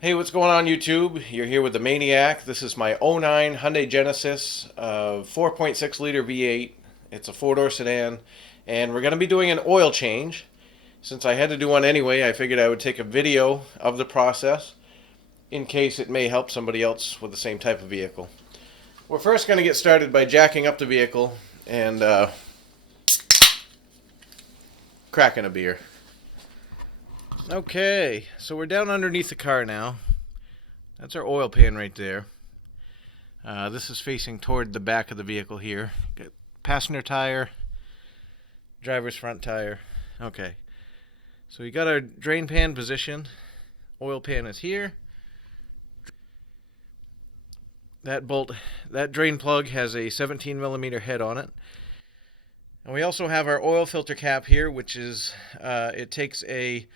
Hey, what's going on YouTube? You're here with the Maineyak. This is my '09 Hyundai Genesis 4.6 liter V8. It's a four-door sedan, and we're going to be doing an oil change. Since I had to do one anyway, I figured I would take a video of the process in case it may help somebody else with the same type of vehicle. We're first going to get started by jacking up the vehicle and cracking a beer. Okay, so we're down underneath the car now. That's our oil pan right there. This is facing toward the back of the vehicle here. Got passenger tire, driver's front tire. Okay, so we got our drain pan position. Oil pan is here. That drain plug has a 17 millimeter head on it. And we also have our oil filter cap here, which is, it takes a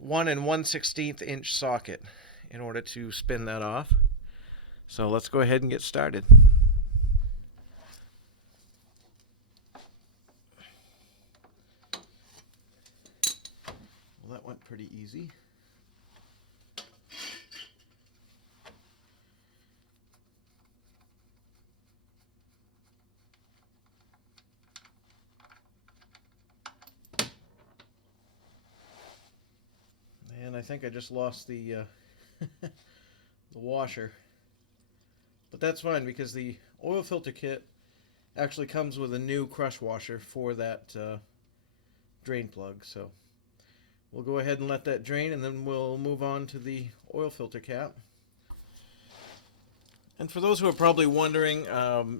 1 1/16 inch socket in order to spin that off. So let's go ahead and get started. Well, that went pretty easy. And I think I just lost the the washer. But that's fine because the oil filter kit actually comes with a new crush washer for that drain plug. So we'll go ahead and let that drain, and then we'll move on to the oil filter cap. And for those who are probably wondering,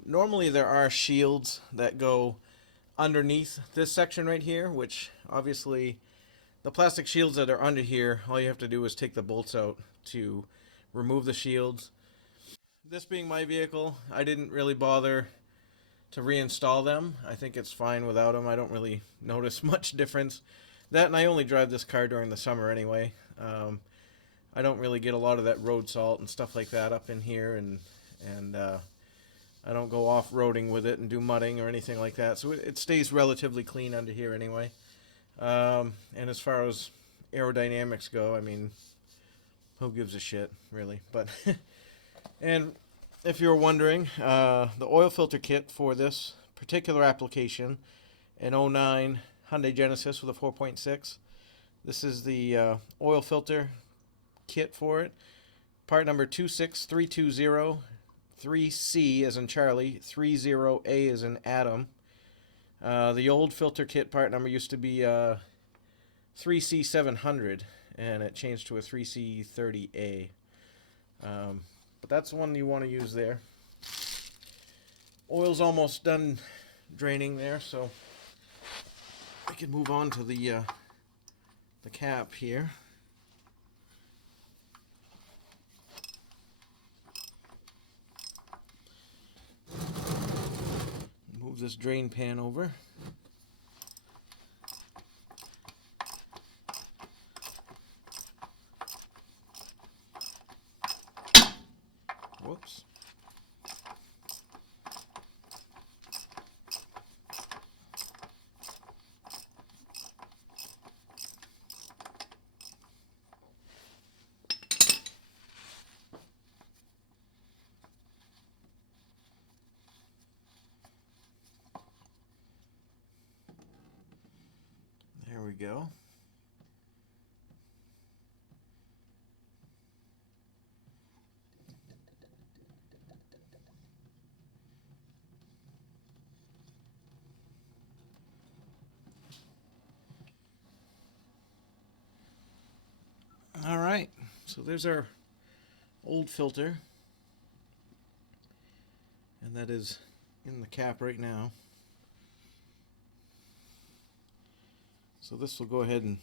normally there are shields that go underneath this section right here, which obviously the plastic shields that are under here, all you have to do is take the bolts out to remove the shields. This being my vehicle, I didn't really bother to reinstall them. I think it's fine without them. I don't really notice much difference. That, and I only drive this car during the summer anyway. I don't really get a lot of that road salt and stuff like that up in here, and I don't go off-roading with it and do mudding or anything like that. So it stays relatively clean under here anyway. And as far as aerodynamics go, I mean, who gives a shit, really? But and if you're wondering, the oil filter kit for this particular application, an '09 Hyundai Genesis with a 4.6, this is the oil filter kit for it. Part number 26320, 3C as in Charlie, 30A as in Adam. The old filter kit part number used to be 3C700, and it changed to a 3C30A. But that's the one you want to use there. Oil's almost done draining there, so I can move on to the cap here. Move this drain pan over. Whoops. There we go. All right, so there's our old filter, and that is in the cap right now. So this will go ahead and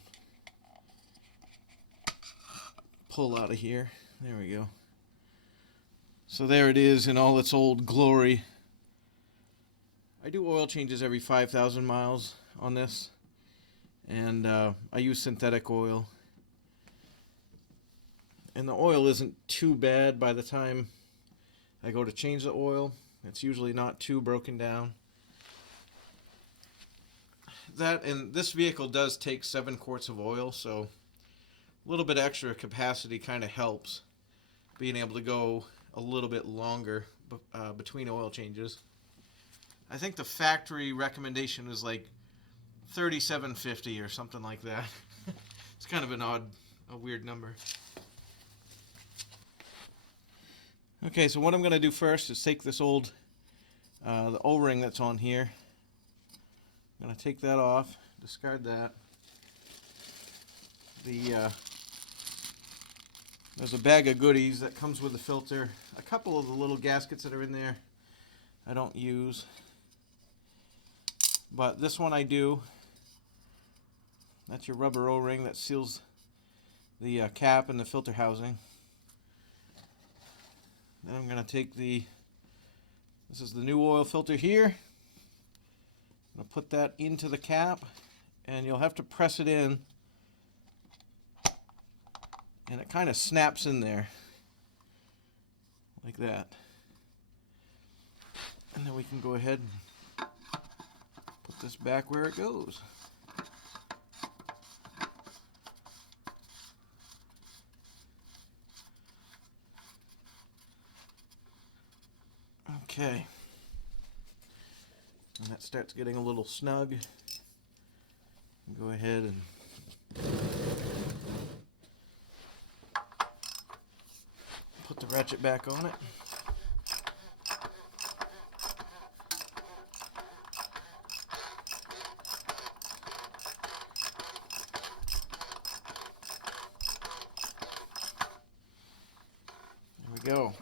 pull out of here. There we go. So there it is in all its old glory. I do oil changes every 5,000 miles on this, and I use synthetic oil. And the oil isn't too bad by the time I go to change the oil. It's usually not too broken down. That, and this vehicle does take 7 quarts of oil, so A little bit extra capacity kind of helps, being able to go a little bit longer between oil changes. I think the factory recommendation is like 3750 or something like that. It's kind of a weird number. Okay, so what I'm going to do first is take this old, the O-ring that's on here. I'm going to take that off, discard that. There's a bag of goodies that comes with the filter. A couple of the little gaskets that are in there I don't use, but this one I do. That's your rubber O-ring that seals the cap and the filter housing. Then I'm going to take this is the new oil filter here. I'm going to put that into the cap, and you'll have to press it in, and it kind of snaps in there like that. And then we can go ahead and put this back where it goes. Okay. And that starts getting a little snug. Go ahead and put the ratchet back on it. There we go.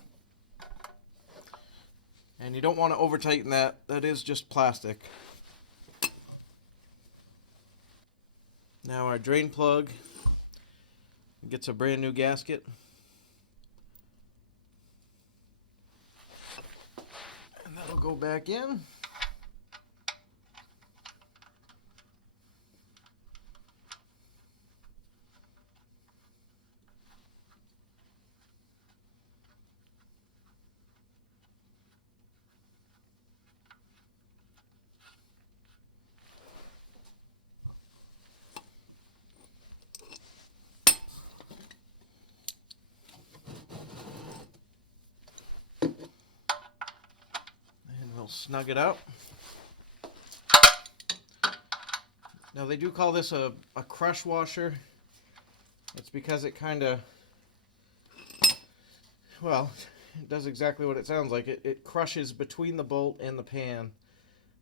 And you don't want to over tighten that. That is just plastic. Now our drain plug gets a brand new gasket. And that'll go back in. Snug it up. Now they do call this a crush washer. It's because it kind of, well, it does exactly what it sounds like. It crushes between the bolt and the pan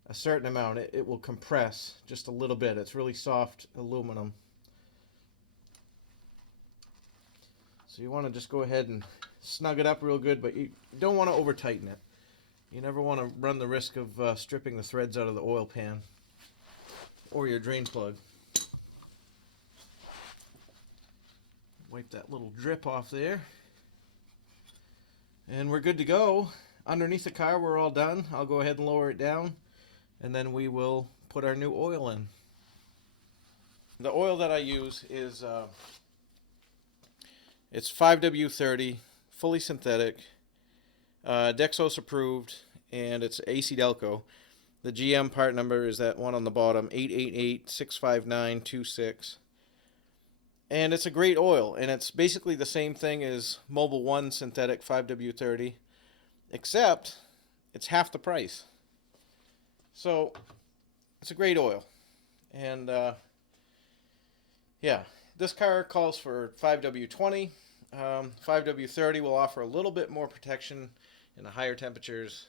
a certain amount. It will compress just a little bit. It's really soft aluminum. So you want to just go ahead and snug it up real good, but you don't want to over tighten it. You never want to run the risk of stripping the threads out of the oil pan or your drain plug. Wipe that little drip off there. And we're good to go. Underneath the car, we're all done. I'll go ahead and lower it down, and then we will put our new oil in. The oil that I use is it's 5W30, fully synthetic. Dexos approved, and it's AC Delco. The GM part number is that one on the bottom, 888-659-26. And it's a great oil, and it's basically the same thing as Mobil 1 synthetic 5W30, except it's half the price. So it's a great oil. And yeah, this car calls for 5W20. 5W30 will offer a little bit more protection in the higher temperatures.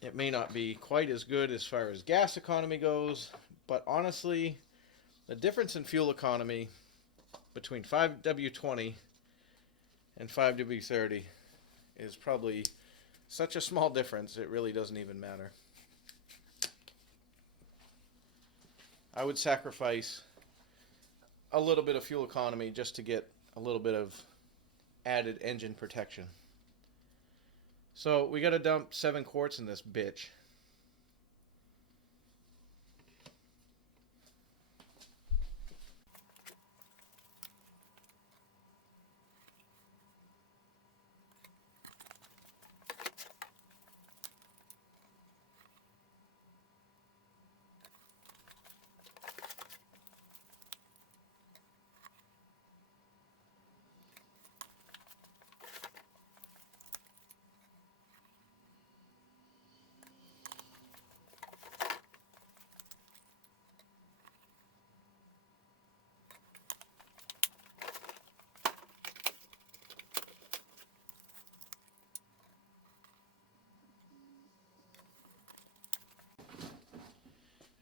It may not be quite as good as far as gas economy goes, but honestly, the difference in fuel economy between 5W20 and 5W30 is probably such a small difference, it really doesn't even matter. I would sacrifice a little bit of fuel economy just to get a little bit of added engine protection. So we got to dump 7 quarts in this bitch.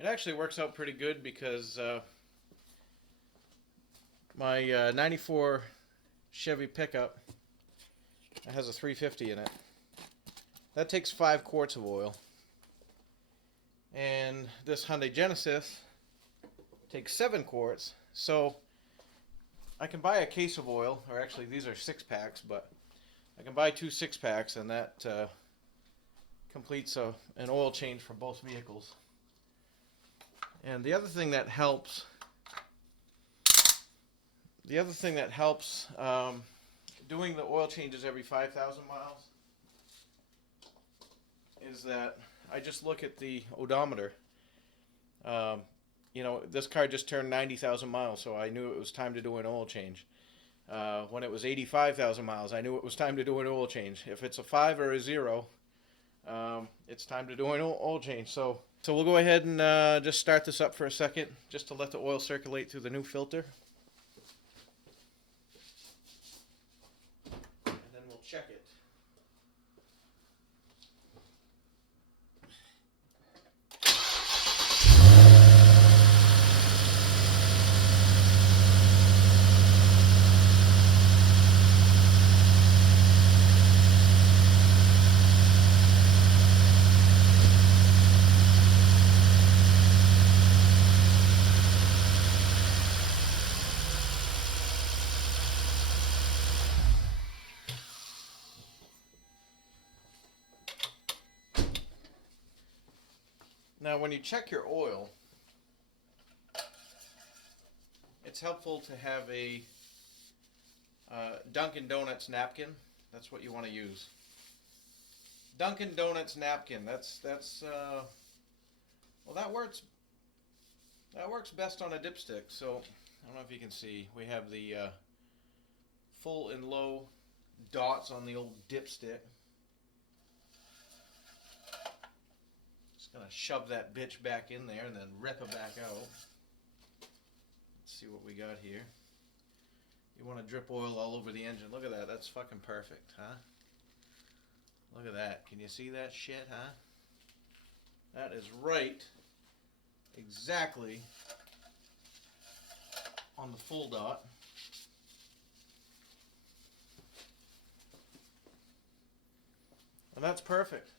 It actually works out pretty good because my 94 Chevy pickup has a 350 in it. That takes 5 quarts of oil. And this Hyundai Genesis takes 7 quarts. So I can buy a case of oil, or actually these are 6-packs, but I can buy 2 6-packs, and that completes an oil change for both vehicles. And the other thing that helps, doing the oil changes every 5,000 miles is that I just look at the odometer. You know, this car just turned 90,000 miles, so I knew it was time to do an oil change. When it was 85,000 miles, I knew it was time to do an oil change. If it's a 5 or a 0, it's time to do an oil change. So we'll go ahead and just start this up for a second, just to let the oil circulate through the new filter. And then we'll check it. Now, when you check your oil, it's helpful to have a Dunkin' Donuts napkin. That's what you want to use. Dunkin' Donuts napkin. Well, that works. That works best on a dipstick. So I don't know if you can see. We have the full and low dots on the old dipstick. Gonna shove that bitch back in there and then rip it back out. Let's see what we got here. You want to drip oil all over the engine. Look at that. That's fucking perfect, huh? Look at that. Can you see that shit, huh? That is right exactly on the full dot. And that's perfect.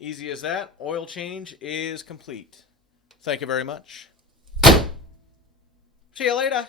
Easy as that. Oil change is complete. Thank you very much. See you later.